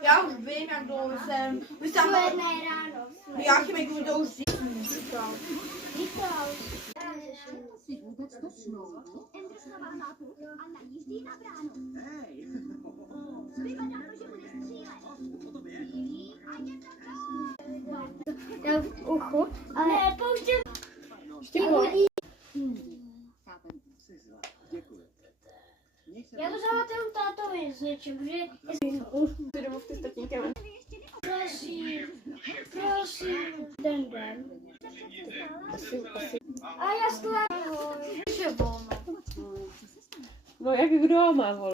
Já už vím, jak dlouho jsem. Vy tam ráno. já chymikuju to už Si vůbec to smlouvu? Endrus má mapu a najíždí na bránu. Vypadá to, že bude střílet. A je to to. Já v uchu, ale ne, pouštím. Chápem. Já to zavatím tátovi s něčím, že... Ty domluvte s tatínkem. Prosím, den. A já skládám. Že volno. No jak kdo má, vole?